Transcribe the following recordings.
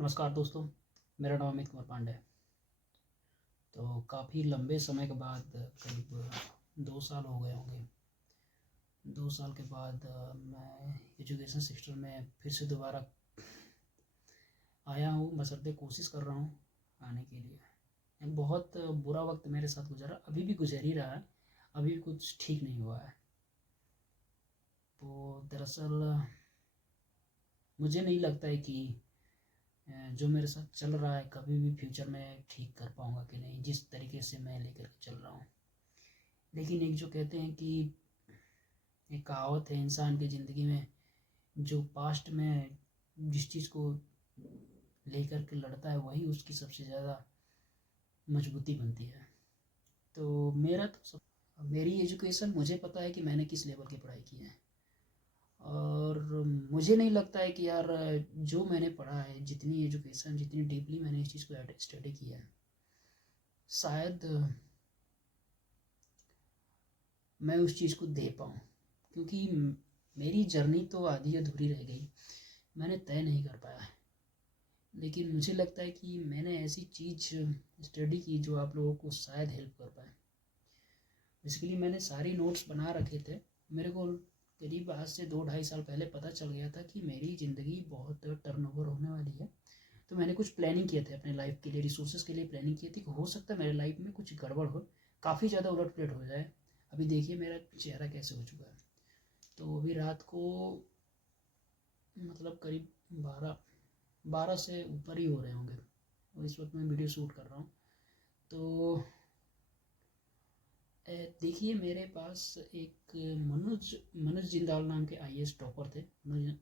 नमस्कार दोस्तों, मेरा नाम अमित कुमार पांडे है। तो काफ़ी लंबे समय के बाद करीब 2 साल हो गए होंगे। 2 साल के बाद मैं एजुकेशन सेक्टर में फिर से दोबारा आया हूँ, बशर्ते कोशिश कर रहा हूँ आने के लिए। एक बहुत बुरा वक्त मेरे साथ गुजरा, अभी भी गुजर ही रहा है, अभी भी कुछ ठीक नहीं हुआ है। तो दरअसल मुझे नहीं लगता है कि जो मेरे साथ चल रहा है कभी भी फ्यूचर में ठीक कर पाऊँगा कि नहीं, जिस तरीके से मैं लेकर के चल रहा हूँ। लेकिन एक जो कहते हैं कि एक कहावत है इंसान की ज़िंदगी में, जो पास्ट में जिस चीज़ को लेकर के लड़ता है वही उसकी सबसे ज़्यादा मजबूती बनती है। तो मेरी एजुकेशन, मुझे पता है कि मैंने किस लेवल की पढ़ाई की है, और मुझे नहीं लगता है कि यार जो मैंने पढ़ा है, जितनी एजुकेशन, जितनी डीपली मैंने इस चीज़ को स्टडी किया है, शायद मैं उस चीज़ को दे पाऊँ। क्योंकि मेरी जर्नी तो आधी अधूरी रह गई, मैंने तय नहीं कर पाया है। लेकिन मुझे लगता है कि मैंने ऐसी चीज़ स्टडी की जो आप लोगों को शायद हेल्प कर पाए। बेसिकली मैंने सारी नोट्स बना रखे थे। मेरे को करीब आज से 2-2.5 साल पहले पता चल गया था कि मेरी ज़िंदगी बहुत टर्नओवर होने वाली है। तो मैंने कुछ प्लानिंग किए थे अपने लाइफ के लिए, रिसोर्सेज के लिए प्लानिंग की थी कि हो सकता है मेरे लाइफ में कुछ गड़बड़ हो, काफ़ी ज़्यादा उलट-पुलट हो जाए। अभी देखिए मेरा चेहरा कैसे हो चुका है। तो अभी रात को मतलब करीब 12 से ऊपर ही हो रहे होंगे, और इस वक्त मैं वीडियो शूट कर रहा हूँ। तो देखिए मेरे पास एक मनोज मनोज जिंदाल नाम के आईएएस टॉपर थे।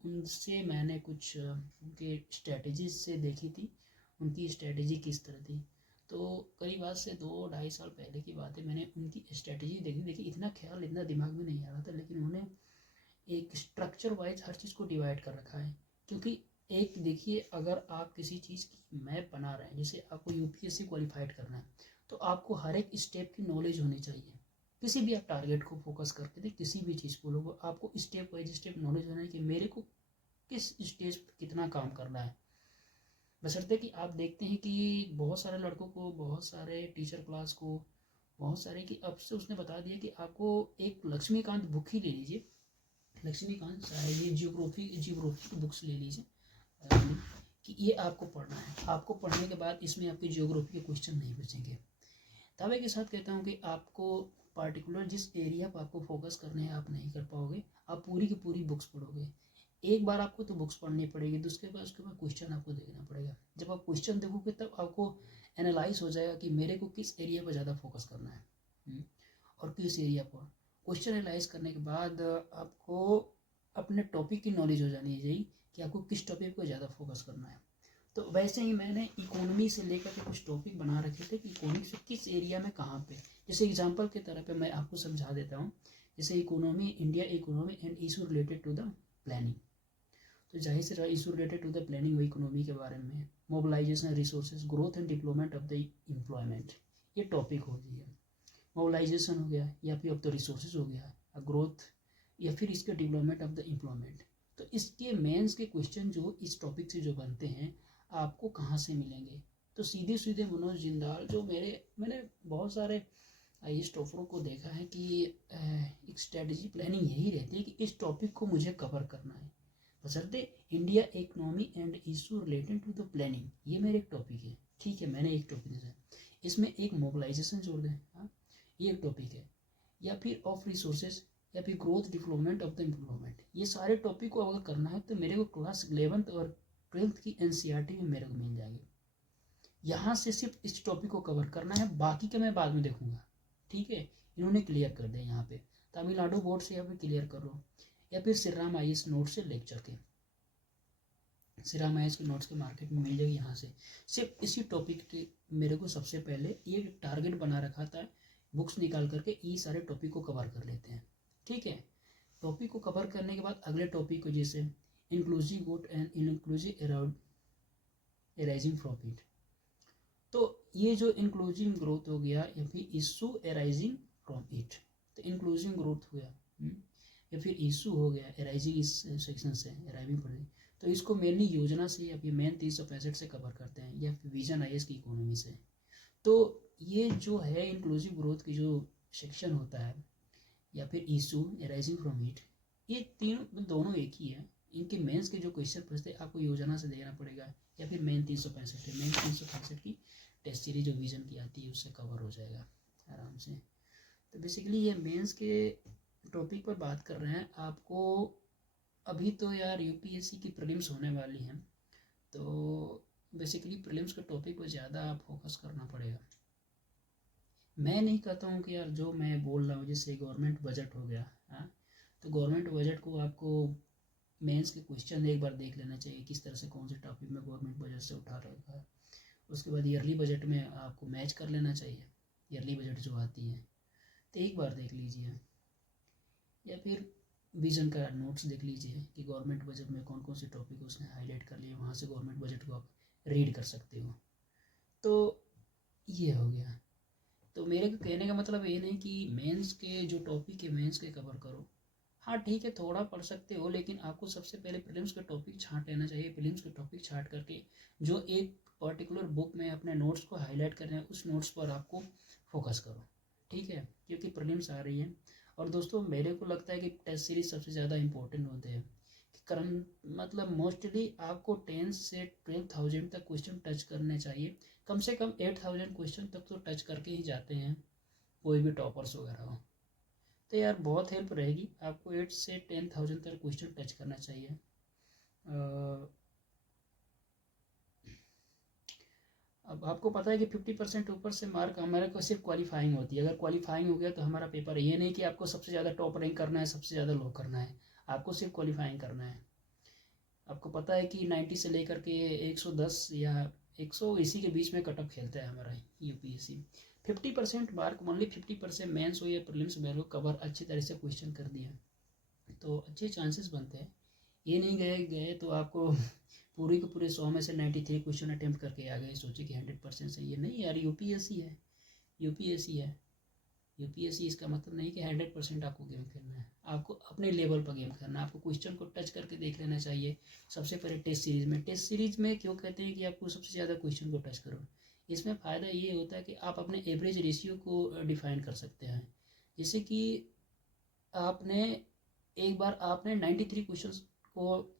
उनसे मैंने कुछ उनके स्ट्रेटजीज से देखी थी, उनकी स्ट्रेटजी किस तरह थी। तो करीब आज से 2-2.5 साल पहले की बात है, मैंने उनकी स्ट्रेटजी देखी। देखिए इतना ख्याल, इतना दिमाग में नहीं आ रहा था, लेकिन उन्होंने एक स्ट्रक्चर वाइज हर चीज़ को डिवाइड कर रखा है। क्योंकि एक देखिए, अगर आप किसी चीज़ की मैप बना रहे हैं, जैसे आपको यूपीएससी क्वालिफाइड करना है, तो आपको हर एक स्टेप की नॉलेज होनी चाहिए। किसी भी आप टारगेट को फोकस करके दे, किसी भी चीज़ को लोगों, आपको स्टेप वाइज स्टेप नॉलेज होना है कि मेरे को किस स्टेज पर कितना काम करना है। बशर्ते कि आप देखते हैं कि बहुत सारे लड़कों को, बहुत सारे टीचर क्लास को, बहुत सारे कि अब से उसने बता दिया कि आपको एक लक्ष्मीकांत बुक ही ले लीजिए, लक्ष्मीकांत चाहे ये जियोग्राफी जियोग्राफी की बुक्स ले लीजिए, कि ये आपको पढ़ना है। आपको पढ़ने के बाद इसमें आपके जियोग्राफी के क्वेश्चन नहीं बचेंगे। दावे के साथ कहता हूँ कि आपको पार्टिकुलर जिस एरिया पर आपको फोकस करने हैं आप नहीं कर पाओगे। आप पूरी की पूरी बुक्स पढ़ोगे, एक बार आपको तो बुक्स पढ़नी पड़ेगी, तो उसके बाद क्वेश्चन आपको देखना पड़ेगा। जब आप क्वेश्चन देखोगे तब आपको एनालाइज हो जाएगा कि मेरे को किस एरिया पर ज़्यादा फोकस करना है, और किस एरिया पर। क्वेश्चन एनालाइज करने के बाद आपको अपने टॉपिक की नॉलेज हो जानी चाहिए कि आपको किस टॉपिक पर ज़्यादा फोकस करना है। तो वैसे ही मैंने इकोनॉमी से लेकर के कुछ टॉपिक बना रखे थे कि इकोनॉमी से किस एरिया में कहाँ पे। जैसे एग्जांपल के तरह पे मैं आपको समझा देता हूँ। जैसे economy, India economy and issue related to the planning. तो जाहिर से issue related to the planning वो इकोनॉमी के बारे में। Mobilisation resources, growth and development of the employment, ये टॉपिक हो गई है। मोबिलाइजेशन हो गया, या फिर ऑफ द रिसोर्सेज हो गया, ग्रोथ, या फिर इसके डेवलपमेंट ऑफ द एम्प्लॉयमेंट। तो इसके मेंस के क्वेश्चन जो इस टॉपिक से जो बनते हैं आपको कहाँ से मिलेंगे। तो सीधे सीधे मनोज जिंदाल, जो मैंने बहुत सारे आईएएस टॉपरों को देखा है कि एक स्ट्रेटजी प्लानिंग यही रहती है कि इस टॉपिक को मुझे कवर करना है। बशर्ते India economy and issue related to the planning, ये मेरा एक टॉपिक है। ठीक है, मैंने एक टॉपिक दिया, इसमें एक मोबिलाइजेशन जोड़ दें, हाँ ये एक टॉपिक है। या फिर ऑफ रिसोर्सेज, या फिर growth development of the employment. ये सारे टॉपिक को अगर करना है तो मेरे को क्लास 11th और 12th की एनसीईआरटी में मेरे को मिल जाएगी। यहाँ से सिर्फ इस टॉपिक को कवर करना है, बाकी का मैं बाद में देखूंगा। ठीक है, इन्होंने क्लियर कर दिया यहाँ पे। तमिलनाडु बोर्ड से यहाँ पे क्लियर कर लो, या फिर श्री राम आईएएस नोट से लेक्चर के, श्री राम आईएएस के नोट्स के मार्केट में मिल जाएगी। यहाँ से सिर्फ इसी टॉपिक के मेरे को सबसे पहले ये टारगेट बना रखा था, बुक्स निकाल करके ये सारे टॉपिक को कवर कर लेते हैं। ठीक है, टॉपिक को कवर करने के बाद अगले टॉपिक को, जैसे inclusive growth and inclusive arising profit. तो ये जो इंक्लूसिव ग्रोथ हो गया, या फिर इशू एराइजिंग फ्रॉम इट। तो इंक्लूसिव ग्रोथ हो गया, या फिर इशू हो गया एराइजिंग इस सेक्शन से, अराइविंग फ्रॉम। तो इसको मेनली योजना से या फिर मेन 365 से कवर करते हैं या फिर विजन IAS की इकोनॉमी से। तो ये जो है इंक्लूसिव ग्रोथ की जो सेक्शन होता है या फिर इशू एराइजिंग फ्रॉम इट, ये तीन दोनों एक ही है। इनके मेंस के जो क्वेश्चन पूछते हैं आपको योजना से देना पड़ेगा या फिर मेन 365 है, मेन 365 की टेस्ट सीरीज जो विजन की आती है उससे कवर हो जाएगा आराम से। तो बेसिकली ये मेंस के टॉपिक पर बात कर रहे हैं। आपको अभी तो यार UPSC की प्रीलिम्स होने वाली हैं, तो बेसिकली प्रीलिम्स के टॉपिक पर ज़्यादा फोकस करना पड़ेगा। मैं नहीं कहता हूँ कि यार जो मैं बोल रहा हूँ जैसे गवर्नमेंट बजट हो गया, हाँ, तो गवर्नमेंट बजट को आपको मेंस के क्वेश्चन एक बार देख लेना चाहिए किस तरह से कौन से टॉपिक में गवर्नमेंट बजट से उठा रखा है। उसके बाद ईयरली बजट में आपको मैच कर लेना चाहिए, ईयरली बजट जो आती है तो एक बार देख लीजिए, या फिर विजन का नोट्स देख लीजिए कि गवर्नमेंट बजट में कौन कौन से टॉपिक उसने हाईलाइट कर लिए, वहाँ से गवर्नमेंट बजट को आप रीड कर सकते हो। तो ये हो गया। तो मेरे को कहने का मतलब ये नहीं कि मेंस के जो टॉपिक है मेंस के कवर करो, हाँ ठीक है थोड़ा पढ़ सकते हो, लेकिन आपको सबसे पहले प्रीलिम्स के टॉपिक छांट लेना चाहिए। प्रीलिम्स के टॉपिक छांट करके जो एक पर्टिकुलर बुक में अपने नोट्स को हाईलाइट करना है उस नोट्स पर आपको फोकस करो, ठीक है, क्योंकि प्रीलिम्स आ रही है। और दोस्तों मेरे को लगता है कि टेस्ट सीरीज सबसे ज़्यादा इंपॉर्टेंट होते हैं कि करंट मतलब मोस्टली आपको 10 से 12,000 तक क्वेश्चन टच करने चाहिए, कम से कम 8,000 क्वेश्चन तक तो टच करके ही जाते हैं कोई भी टॉपर्स वगैरह हो। तो यार बहुत हेल्प रहेगी, आपको 8 से 10,000 तक क्वेश्चन टच करना चाहिए। अब आपको पता है कि 50% ऊपर से मार्क हमारे को सिर्फ क्वालिफाइंग होती है। अगर क्वालिफाइंग हो गया तो हमारा पेपर, ये नहीं कि आपको सबसे ज़्यादा टॉप रैंक करना है सबसे ज़्यादा लो करना है, आपको सिर्फ क्वालिफाइंग करना है। आपको पता है कि 90 से लेकर के 110 या 100 इसी के बीच में कटअप खेलता है हमारा UPSC। 50% मार्क, ओनली 50% मेंस हो या प्रीलिम्स में हो कवर अच्छी तरह से क्वेश्चन कर दिया तो अच्छे चांसेस बनते हैं। ये नहीं गए तो आपको पूरी के पूरे 100 में से 93 क्वेश्चन अटेम्प्ट करके आ गए, सोचे कि 100% सही है। नहीं यार, UPSC है, UPSC है। UPSC इसका मतलब नहीं कि 100% आपको गेम खेलना है, आपको अपने लेवल पर गेम खेलना है। आपको क्वेश्चन को टच करके देख लेना चाहिए। सबसे पहले टेस्ट सीरीज में क्यों कहते हैं कि आपको सबसे ज़्यादा क्वेश्चन को टच करो, इसमें फ़ायदा ये होता है कि आप अपने एवरेज रेशियो को डिफाइन कर सकते हैं। जैसे कि आपने एक बार आपने 93 क्वेश्चन को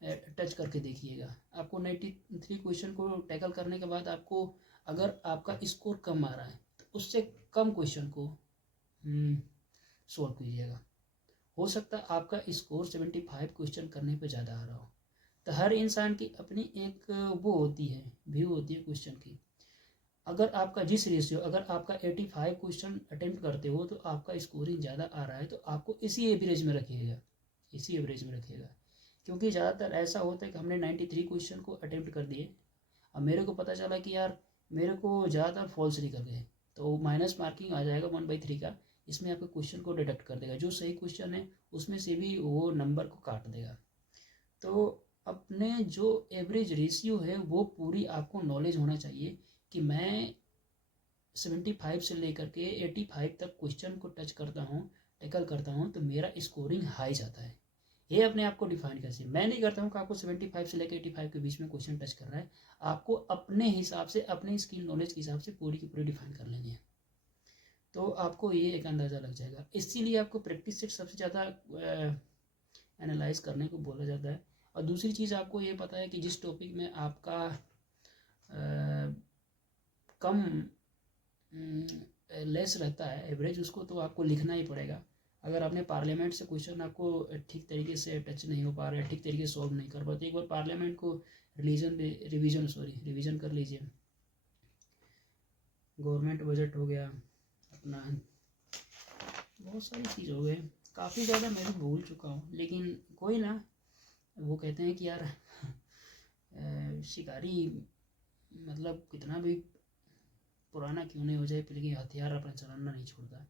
टच करके देखिएगा, आपको 93 क्वेश्चन को टैकल करने के बाद आपको अगर आपका स्कोर कम आ रहा है तो उससे कम क्वेश्चन को सॉल्व कीजिएगा। हो सकता है आपका स्कोर 75 क्वेश्चन करने पे ज़्यादा आ रहा हो। तो हर इंसान की अपनी एक वो होती है, व्यू होती है क्वेश्चन की। अगर आपका जिस रेशियो, अगर आपका 85 क्वेश्चन अटेम्प्ट करते हो तो आपका स्कोरिंग ज़्यादा आ रहा है तो आपको इसी एवरेज में रखिएगा, इसी एवरेज में रखिएगा। क्योंकि ज़्यादातर ऐसा होता है कि हमने 93 क्वेश्चन को अटेम्प्ट कर दिए, अब मेरे को पता चला कि यार मेरे को ज़्यादातर फॉल्स निकल गए, तो माइनस मार्किंग आ जाएगा 1/3 का। इसमें आपके क्वेश्चन को डिडक्ट कर देगा, जो सही क्वेश्चन है उसमें से भी वो नंबर को काट देगा। तो अपने जो एवरेज रेशियो है वो पूरी आपको नॉलेज होना चाहिए कि मैं 75 से लेकर के 85 तक क्वेश्चन को टच करता हूँ, टैकल करता हूँ तो मेरा स्कोरिंग हाई जाता है। ये अपने आप को डिफाइन कैसे, मैं नहीं करता हूँ कि आपको 75 से लेकर 85 के बीच में क्वेश्चन टच कर रहा है, आपको अपने हिसाब से अपने स्किल नॉलेज के हिसाब से पूरी की पूरी डिफाइन कर लेनी है, तो आपको ये एक अंदाज़ा लग जाएगा। इसीलिए आपको प्रैक्टिस सेट सबसे ज़्यादा एनालाइज करने को बोला जाता है। और दूसरी चीज़ आपको ये पता है कि जिस टॉपिक में आपका कम लेस रहता है एवरेज, उसको तो आपको लिखना ही पड़ेगा। अगर आपने पार्लियामेंट से क्वेश्चन आपको ठीक तरीके से टच नहीं हो पा रहा है, ठीक तरीके से सॉल्व नहीं कर पाते, एक बार पार्लियामेंट को रिवीजन कर लीजिए। गवर्नमेंट बजट हो गया अपना, बहुत सारी चीज़ हो गए, काफ़ी ज़्यादा मैं भी भूल चुका हूँ, लेकिन कोई ना। वो कहते हैं कि यार शिकारी मतलब कितना भी पुराना क्यों नहीं हो जाए, लेकिन हथियार अपना चलाना नहीं छोड़ता।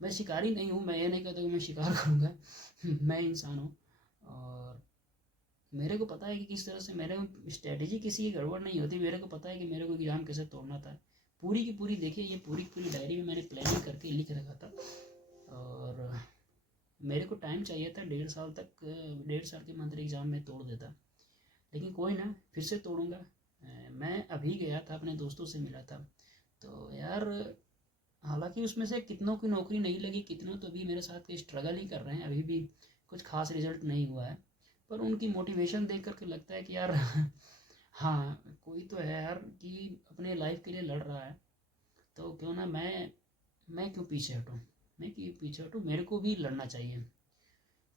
मैं शिकारी नहीं हूँ, मैं ये नहीं कहता कि मैं शिकार करूँगा मैं इंसान हूँ, और मेरे को पता है कि किस तरह से मेरे स्ट्रेटेजी किसी की गड़बड़ नहीं होती। मेरे को पता है कि मेरे को एग्ज़ाम कैसे तोड़ना था, पूरी की पूरी देखिए, ये पूरी की पूरी डायरी में मैंने प्लानिंग करके लिख रखा था। और मेरे को टाइम चाहिए था 1.5 साल तक, 1.5 साल के मंथली एग्ज़ाम में तोड़ देता, लेकिन कोई ना, फिर से तोड़ूंगा। मैं अभी गया था, अपने दोस्तों से मिला था, तो यार हालांकि उसमें से कितनों की नौकरी नहीं लगी, कितनों तो भी मेरे साथ के स्ट्रगल ही कर रहे हैं, अभी भी कुछ खास रिजल्ट नहीं हुआ है, पर उनकी मोटिवेशन देख करके लगता है कि यार हाँ कोई तो है यार कि अपने लाइफ के लिए लड़ रहा है, तो क्यों ना मैं क्यों पीछे हटूँ, मैं क्यों पीछे हटूँ, मेरे को भी लड़ना चाहिए।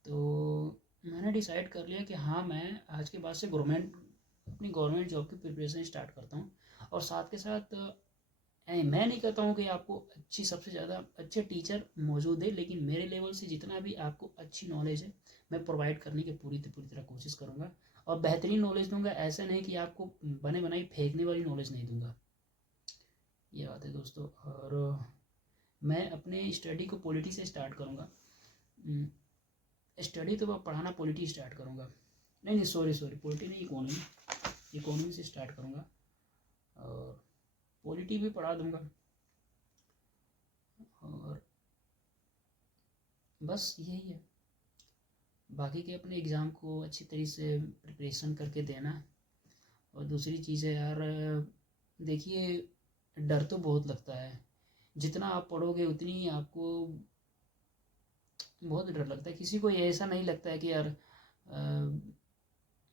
तो मैंने डिसाइड कर लिया कि हाँ मैं आज के बाद से अपनी गवर्नमेंट जॉब की प्रिपरेशन स्टार्ट करता हूँ। और साथ के साथ मैं नहीं कहता हूँ कि आपको अच्छी सबसे ज़्यादा अच्छे टीचर मौजूद है, लेकिन मेरे लेवल से जितना भी आपको अच्छी नॉलेज है मैं प्रोवाइड करने की पूरी तरह कोशिश करूँगा, और बेहतरीन नॉलेज दूंगा, ऐसा नहीं कि आपको बने बनाई फेंकने वाली नॉलेज नहीं दूंगा। ये बात है दोस्तों। और मैं अपने स्टडी को पॉलिटी से स्टार्ट करूँगा। स्टडी तो मैं पढ़ाना पॉलिटी स्टार्ट करूँगा, नहीं सॉरी पॉलिटी नहीं, इकोनॉमी से स्टार्ट करूँगा, और पॉलिटी भी पढ़ा दूँगा। और बस यही है, बाकी के अपने एग्ज़ाम को अच्छी तरीके से प्रिपरेशन करके देना। और दूसरी चीज़ है यार, देखिए डर तो बहुत लगता है, जितना आप पढ़ोगे उतनी ही आपको बहुत डर लगता है। किसी को ये ऐसा नहीं लगता है कि यार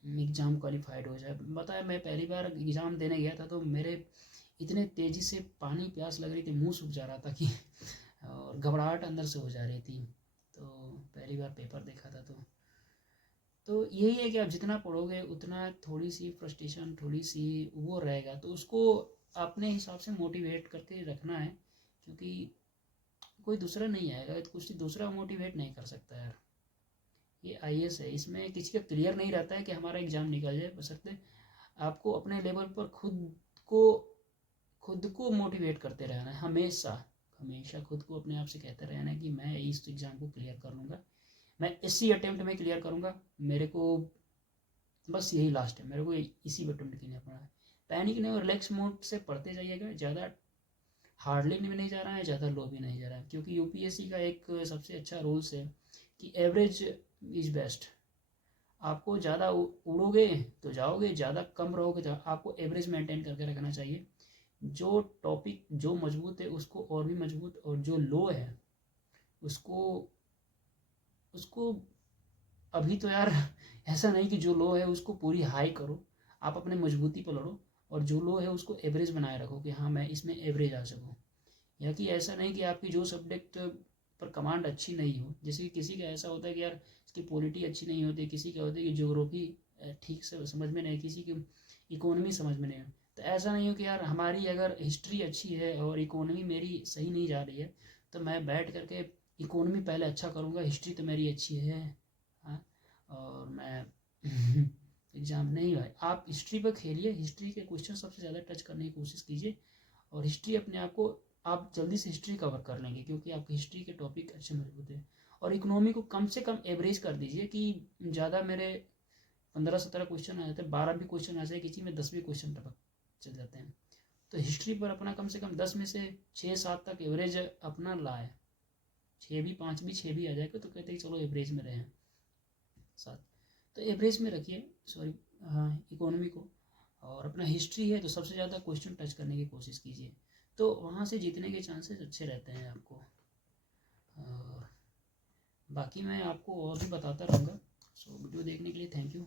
एग्ज़ाम क्वालिफाइड हो जाए। बताया, मैं पहली बार एग्ज़ाम देने गया था तो मेरे इतने तेज़ी से पानी प्यास लग रही थी, मुंह सूख जा रहा था कि और घबराहट अंदर से हो जा रही थी। तो पहली बार पेपर देखा था, तो यही है कि आप जितना पढ़ोगे उतना थोड़ी सी फ्रस्ट्रेशन, थोड़ी सी वो रहेगा, तो उसको अपने हिसाब से मोटिवेट करके रखना है, क्योंकि कोई दूसरा नहीं आएगा, तो कुछ दूसरा मोटिवेट नहीं कर सकता यार। ये आईएएस है, इसमें किसी का क्लियर नहीं रहता है कि हमारा एग्ज़ाम निकल जाए, बशर्ते आपको अपने लेवल पर को खुद को मोटिवेट करते रहना है, हमेशा हमेशा खुद को अपने आप से कहते रहना है कि मैं इस एग्ज़ाम को क्लियर कर लूँगा, मैं इसी अटेम्प्ट में क्लियर करूँगा, मेरे को बस यही लास्ट है, मेरे को इसी अटेम्प्ट क्लियर करना है। पैनिक नहीं, और रिलैक्स मोड से पढ़ते जाइएगा, ज़्यादा हार्डली भी नहीं जा रहा है, ज़्यादा लो भी नहीं जा रहा है, क्योंकि यूपीएससी का एक सबसे अच्छा रूल्स है कि एवरेज इज़ बेस्ट। आपको ज़्यादा उड़ोगे तो जाओगे, ज़्यादा कम रहोगे तो आपको एवरेज मेंटेन करके रखना चाहिए। जो टॉपिक जो मजबूत है उसको और भी मजबूत, और जो लो है उसको उसको अभी तो यार ऐसा नहीं कि जो लो है उसको पूरी हाई करो, आप अपने मजबूती पर लड़ो, और जो लो है उसको एवरेज बनाए रखो कि हाँ मैं इसमें एवरेज आ सकूँ। या कि ऐसा नहीं कि आपकी जो सब्जेक्ट पर कमांड अच्छी नहीं हो, जैसे कि किसी का ऐसा होता है कि यार इसकी पॉलिटी अच्छी नहीं होती, किसी का होता है कि ज्योग्राफी ठीक से समझ में नहीं, किसी की इकोनॉमी समझ में नहीं हो। तो ऐसा नहीं हो कि यार हमारी अगर हिस्ट्री अच्छी है और इकोनॉमी मेरी सही नहीं जा रही है, तो मैं बैठ करके इकोनॉमी पहले अच्छा करूँगा, हिस्ट्री तो मेरी अच्छी है, हाँ, और मैं एग्ज़ाम नहीं भाई, आप हिस्ट्री पर खेलिए, हिस्ट्री के क्वेश्चन सबसे ज़्यादा टच करने की कोशिश कीजिए, और हिस्ट्री अपने आप को आप जल्दी से हिस्ट्री कवर कर लेंगे, क्योंकि आपके हिस्ट्री के टॉपिक अच्छे मजबूत है। और इकोनॉमी को कम से कम एवरेज कर दीजिए, कि ज़्यादा मेरे 15-17 क्वेश्चन आ जाते हैं, 12 भी क्वेश्चन आ जाए, किसी में 10 भी क्वेश्चन टपक चल जाते हैं। तो हिस्ट्री पर अपना कम से कम 10 में से 6-7 तक एवरेज अपना लाए, 6 भी 5 भी 6 भी आ जाएगा तो कहते हैं चलो एवरेज में रहे 7, तो एवरेज में रखिए, सॉरी हाँ इकोनॉमी को। और अपना हिस्ट्री है तो सबसे ज़्यादा क्वेश्चन टच करने की कोशिश कीजिए, तो वहाँ से जीतने के चांसेस अच्छे रहते हैं आपको। और बाकी मैं आपको और भी बताता रहूँगा। सो वीडियो देखने के लिए थैंक यू।